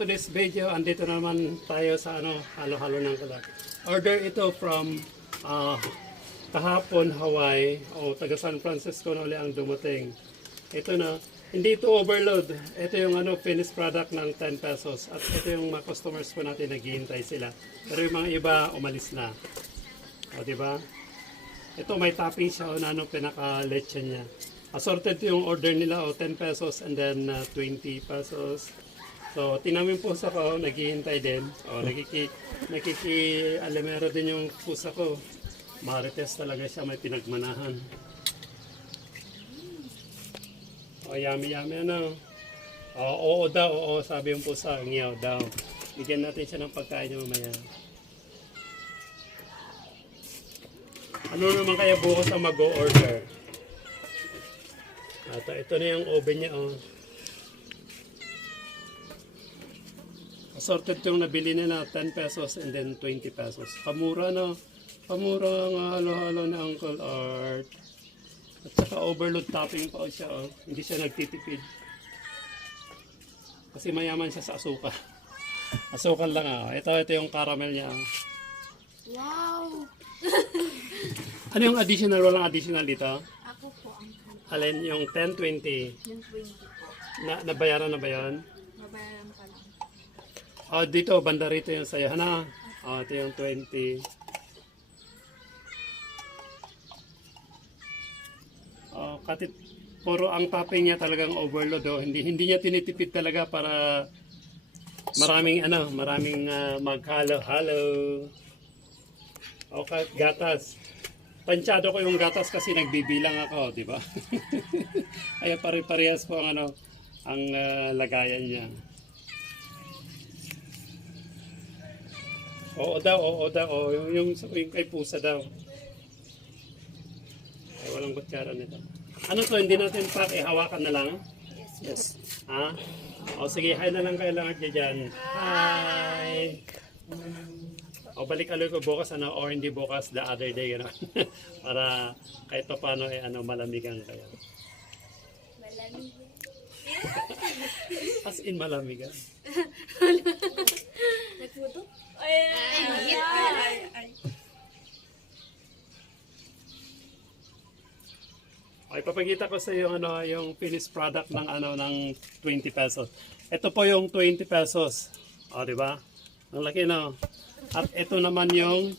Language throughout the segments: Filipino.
today's video. Andito naman tayo sa halo-halo ng kulak. Order ito from kahapon Hawaii o taga San Francisco na ulit ang dumating. Ito na, hindi ito overload. Ito yung finished product ng 10 pesos. At ito yung mga customers po natin naghihintay sila. Pero yung mga iba umalis na. O diba? Ito may topping siya o na pinaka-leche niya. Assorted yung order nila o 10 pesos and then 20 pesos. So, tinamin pusa ko, naghihintay din. O, nakiki-alamero din yung pusa ko. Marites talaga siya, may pinagmanahan. O, yummy, O, oo daw, oo, sabi yung pusa, ngiyaw daw. Bigyan natin siya ng pagkain niya mamaya. Ano naman kaya bukas ang mag-o-order? Ito na yung oven niya, oh. Assorted yung nabili nila, 10 pesos and then 20 pesos. Kamura, no? Kamura ang halo-halo na Uncle Art. At saka overload topping pa siya, oh. Hindi siya nagtitipid. Kasi mayaman siya sa asukal. Asukal lang, ah. Ito yung caramel niya, oh. Wow! Ano yung additional? Walang additional dito? Ako po ang Alin yung 10, 20? yung 20 po. Nabayaran na ba yun? Mabayaran pa lang. Oh, dito, banda rito yung sayo. Hana? Oh, ito yung 20. Oh, katit, puro ang topping niya talagang overload. Oh. Hindi niya tinitipid talaga para maraming maghalo-halo. Okay, gatas. Pansyado ko yung gatas kasi nagbibilang ako, di ba? Kaya pare-parehas po ang lagayan niya. Oo daw. Yung kay pusa daw. Ay, walang kutsara nito. Ano to, hindi natin hawakan na lang? Yes. Ha? O sige, hi na lang kayo lang dyan. Hi! O balik aloy ko bukas or hindi bukas the other day para kahit pa paano malamigan kayo. Malamigan. As in malamigan. Nagputo? Ay. Okay, papakita ko sa iyo yung finished product ng ng 20 pesos. Ito po yung 20 pesos. O di ba? Ang laki na. At ito naman yung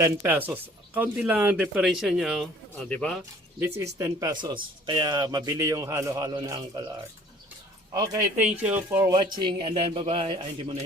10 pesos. Kaunti lang ang difference niya, di ba? This is 10 pesos. Kaya mabili yung halo-halo na Uncle Art. Okay, thank you for watching and then bye-bye. Ay, hindi mo na